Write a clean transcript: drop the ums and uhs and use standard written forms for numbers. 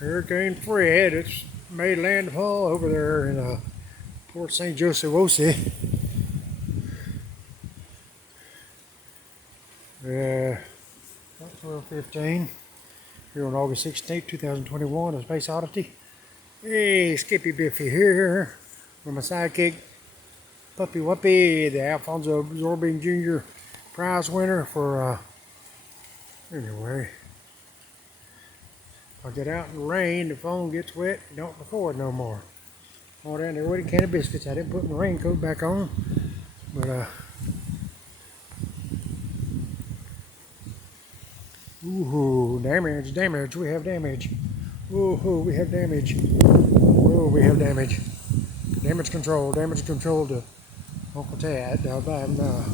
Hurricane Fred, it's made landfall over there in Port St. Joseph, Osi. About 12:15 here on August 16th, 2021, a Space Oddity. Hey, Skippy Biffy here with my sidekick, Puppy Wuppy, the Alfonso Absorbing Jr. prize winner for, anyway. If I get out in the rain, the phone gets wet, it don't record no more. All down there with a can of biscuits. I didn't put my raincoat back on, but ooh, damage, we have damage. Ooh, we have damage. Ooh, we have damage. Damage control to Uncle Tad. Tom.